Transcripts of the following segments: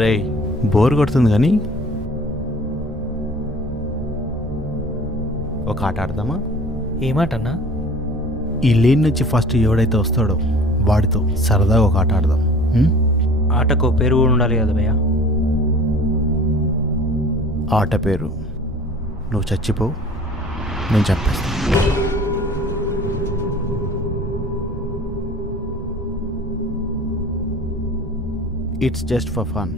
రేయ్ బోర్ కొడుతుంది కానీ ఒక ఆట ఆడదామా? ఏమాటన్నా? ఈ లేన్ నుంచి ఫస్ట్ ఎవడైతే వస్తాడో వాడితో సరదాగా ఒక ఆట ఆడదాం. ఆటకు పేరు కూడా ఉండాలి కదా భయ్యా. ఆట పేరు నువ్వు చచ్చిపో, నేను చంపేస్తాను. It's just for fun.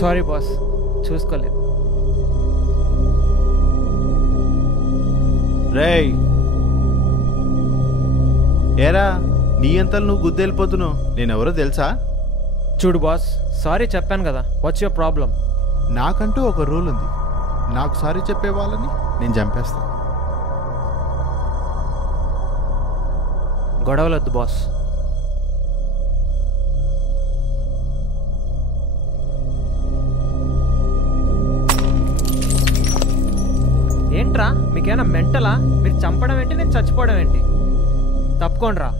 Sorry boss, చూసుకోలేదు. రేయ్ ఏరా, నీ అంతలు నువ్వు గుద్దెళ్ళిపోతున్నావు. నేనెవరో తెలుసా? చూడు బాస్, సారీ చెప్పాను కదా. What's your problem? నాకంటూ ఒక రూల్ ఉంది. నాకు సారీ చెప్పే వాళ్ళని నేను చంపేస్తాను. గొడవలొద్దు బాస్. ఏంట్రా మీకేమైనా మెంటలా? మీరు చంపడం ఏంటి, నేను చచ్చిపోవడం ఏంటి? తప్పుకోండి రా.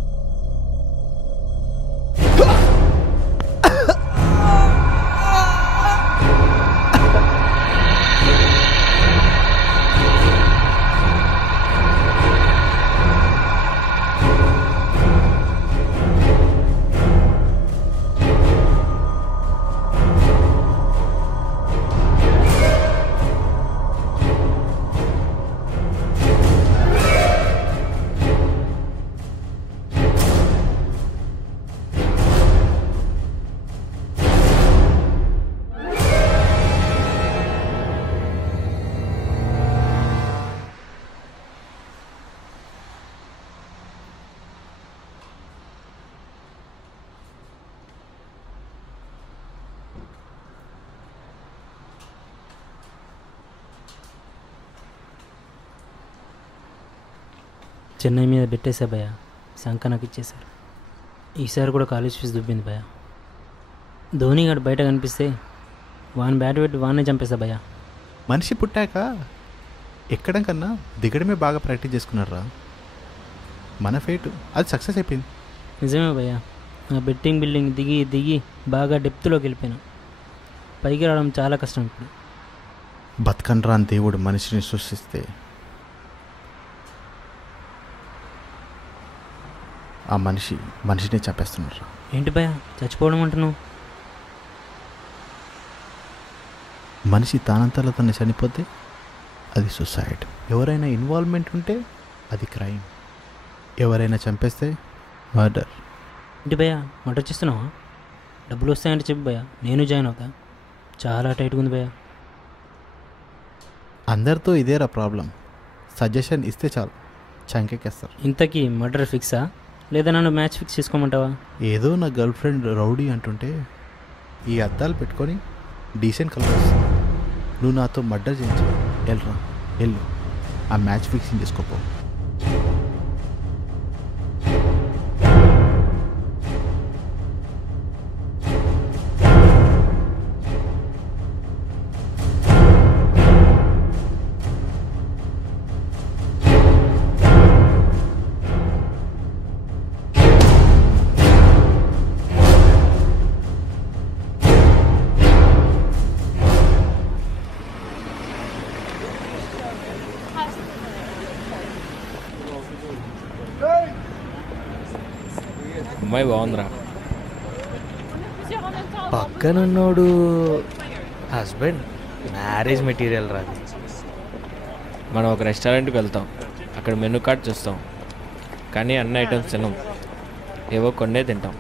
చెన్నై మీద పెట్టేసా భయ్యా, శంక నాకు ఇచ్చేశారు. ఈసారి కూడా కాలేజ్ ఫీజు దుబ్బింది భయ్యా. ధోని గారు బయట కనిపిస్తే వాని బ్యాట్ పెట్టి వాడినే చంపేసా భయ్యా. మనిషి పుట్టాక ఎక్కడం కన్నా దిగడమే బాగా ప్రాక్టీస్ చేసుకున్నారా. మన ఫేటు అది సక్సెస్ అయిపోయింది. నిజమే భయ్యా, ఆ బెట్టింగ్ బిల్డింగ్ దిగి దిగి బాగా డెప్త్లోకి వెళ్ళిపోయినా. పైకి రావడం చాలా కష్టం ఇప్పుడు. బతకండ్రా అని దేవుడు మనిషిని సృష్టిస్తే ఆ మనిషిని చంపేస్తున్నారు. ఏంటి భయ్యా చచ్చిపోవడం అంటున్నావు? మనిషి తానంతలో తను చనిపోతే అది సూసైడ్. ఎవరైనా ఇన్వాల్వ్మెంట్ ఉంటే అది క్రైమ్. ఎవరైనా చంపేస్తే మర్డర్. ఏంటి భయ్యా మర్డర్ చేస్తున్నావా? డబ్బులు వస్తాయంటే చెప్పు భయ్యా, నేను జాయిన్ అవుతా. చాలా టైట్గా ఉంది భయ్యా. అందరితో ఇదేరా ప్రాబ్లం. సజెషన్ ఇస్తే చాలు చంకెక్కేస్తారు. ఇంతకీ మర్డర్ ఫిక్సా లేదా నన్ను మ్యాచ్ ఫిక్స్ చేసుకోమంటావా? ఏదో నా గర్ల్ ఫ్రెండ్ రౌడీ అంటుంటే ఈ అద్దాలు పెట్టుకొని డీసెంట్ కలర్స్ నువ్వు నాతో మర్డర్ చేయించు. వెళ్ళరా వెళ్ళు, ఆ మ్యాచ్ ఫిక్సింగ్ చేసుకోపో. అమ్మాయి బాగుందిరా. పక్కనున్నోడు హస్బెండ్, మ్యారేజ్ మెటీరియల్ రాదు. మనం ఒక రెస్టారెంట్కి వెళ్తాం, అక్కడ మెనూ కార్డ్ చూస్తాం, కానీ అన్ని ఐటమ్స్ తినం, ఏవో కొన్నే తింటాం.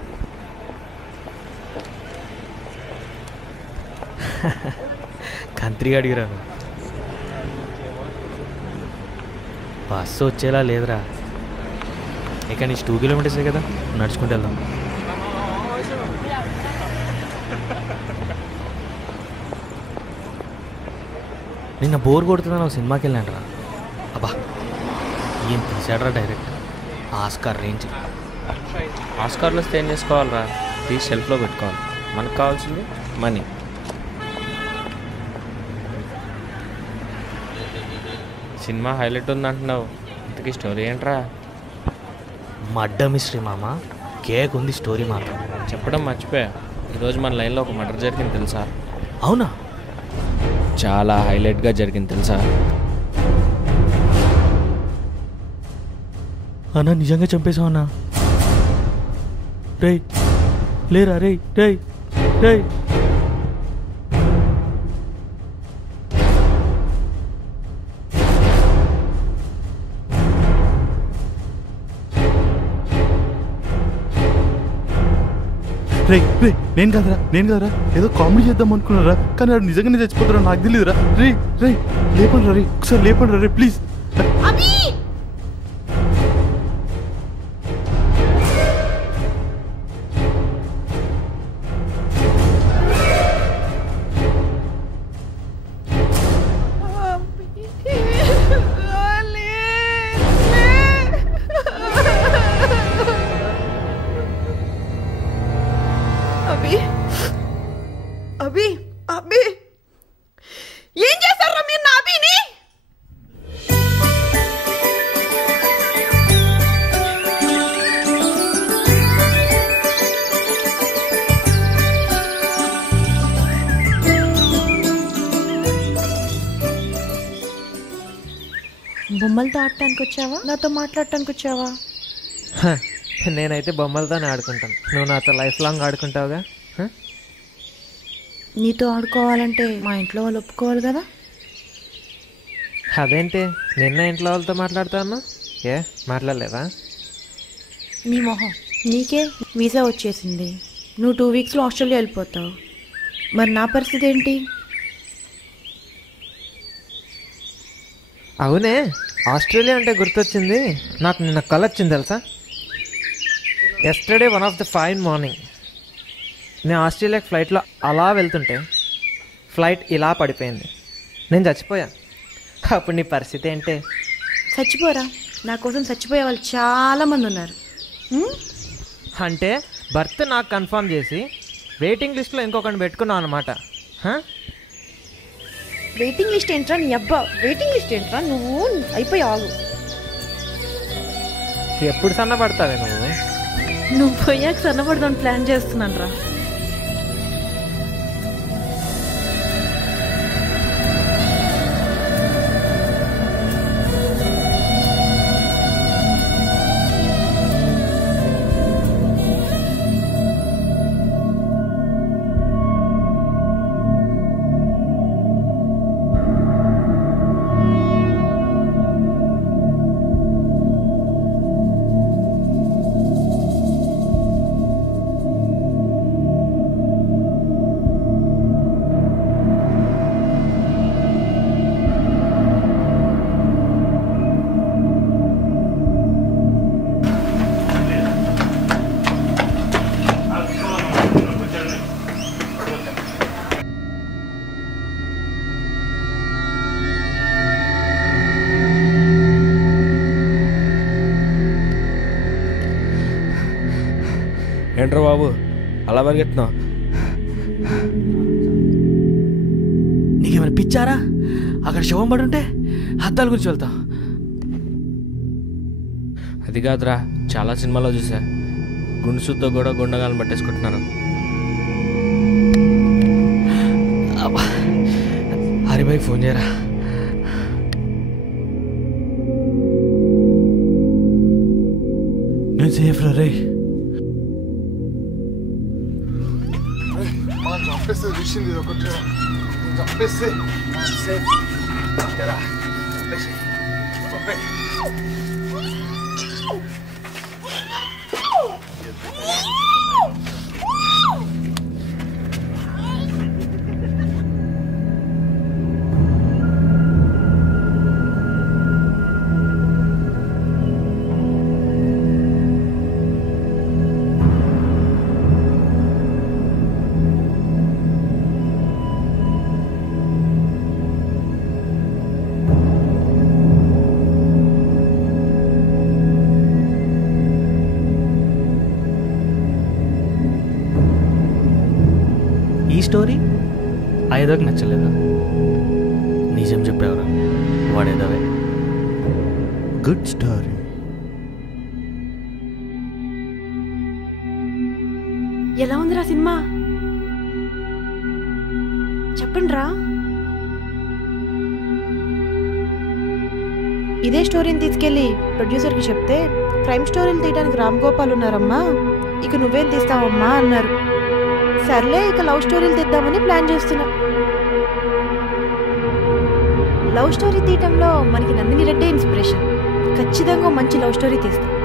కంత్రి అడిగిరాను. బస్సు వచ్చేలా లేదురా. ఇక నీ 2 కిలోమీటర్సే కదా, నడుచుకుంటూ వెళ్దాం. నిన్న బోర్ కొడుతుందని ఒక సినిమాకి వెళ్ళాంటరా. అబ్బా ఏం తీసాడరా డైరెక్టర్, ఆస్కార్ రేంజ్. ఆస్కార్లో వస్తే ఏం చేసుకోవాలరా? తీసి షెల్ఫ్లో పెట్టుకోవాలి. మనకు కావాల్సింది మనీ. సినిమా హైలైట్ ఉంది అంటున్నావు, ఇంతకీ స్టోరీ ఏంట్రా? మర్డర్ మిస్టరీ మామ, కేక్ ఉంది స్టోరీ మాత్రం. చెప్పడం మర్చిపోయా, ఈరోజు మన లైన్లో ఒక మర్డర్ జరిగింది తెలుసా? అవునా? చాలా హైలైట్గా జరిగింది తెలుసా? అన్నా నిజంగా చంపేశావు అన్నా? రేయ్ లేరా, రేయ్ రేయ్ రేయ్. రే రే నేను కదరా ఏదో కామెడీ చేద్దాం అనుకున్నారా, కానీ వాడు నిజంగానే చచ్చిపోతారా నాకు తెలియదురా. రే రే లేపండి రే, ఒకసారి లేపండి రే ప్లీజ్. అభి అభి ఏం చేస్తారా మీరు నా అభిని? బొమ్మలతో ఆడటానికి వచ్చావా, నాతో మాట్లాడటానికి వచ్చావా? నేనైతే బొమ్మలతోనే ఆడుకుంటాను, నువ్వు నాతో లైఫ్ లాంగ్ ఆడుకుంటావుగా. నీతో ఆడుకోవాలంటే మా ఇంట్లో వాళ్ళు ఒప్పుకోవాలి కదా. అదేంటి నిన్న ఇంట్లో వాళ్ళతో మాట్లాడుతాను, ఏ మాట్లాడలేదా? నీ మొహం, నీకే వీసా వచ్చేసింది, నువ్వు 2 వీక్స్లో ఆస్ట్రేలియా వెళ్ళిపోతావు. మరి నా పరిస్థితి ఏంటి? అవునే, ఆస్ట్రేలియా అంటే గుర్తొచ్చింది, నాకు నిన్న కల వచ్చింది తెలుసా. Yesterday one of the fine morning నేను ఆస్ట్రేలియాకి ఫ్లైట్లో అలా వెళ్తుంటే ఫ్లైట్ ఇలా పడిపోయింది, నేను చచ్చిపోయా. అప్పుడు నీ పరిస్థితి ఏంటి? చచ్చిపోరా, నా కోసం చచ్చిపోయే వాళ్ళు చాలామంది ఉన్నారు. అంటే బర్త్ నాకు కన్ఫర్మ్ చేసి వెయిటింగ్ లిస్ట్లో ఇంకొకరిని పెట్టుకున్నావు అనమాట. వెయిటింగ్ లిస్ట్ ఏంట్రా నీ అబ్బా, వెయిటింగ్ లిస్ట్ ఏంట్రా, నువ్వు అయిపోయి ఆగు. ఎప్పుడు సన్నపడతావే నువ్వు? నువ్వు పోయాక సన్నపడదాం ప్లాన్ చేస్తున్నాను రా. ఏంట్రా బాబు అలా పరిగెత్తున్నావు? నీకేమైనా పిచ్చారా? అక్కడ శవం పడి ఉంటే అద్దాల గురించి వెళ్తాం. అది కాదురా, చాలా సినిమాలో చూసా, గుండుసుతో కూడా గుండగాలను పట్టేసుకుంటున్నారు. హరిబాయికి ఫోన్ చేయరా. నేను సేఫ్ రా రే. చంపేస్తే చూసింది ఒకటి, చంపేస్తే స్టోరీ ఐదోకి నచ్చలేదా? నిజం చెప్పేవరా వాడేదవే. Good story. ఎలా ఉందిరా సినిమా? చెప్పండి రా. ఇదే స్టోరీని తీసుకెళ్ళి ప్రొడ్యూసర్కి చెప్తే క్రైమ్ స్టోరీలు తీయడానికి రామ్ గోపాల్ ఉన్నారమ్మా, ఇక నువ్వేం తీస్తావమ్మా అన్నారు. సర్లే ఇక లవ్ స్టోరీలు తీద్దామని ప్లాన్ చేస్తున్నా. లవ్ స్టోరీ తీయటంలో మనకి నందిని రెడ్డే ఇన్స్పిరేషన్. ఖచ్చితంగా మంచి లవ్ స్టోరీ తీస్తాం.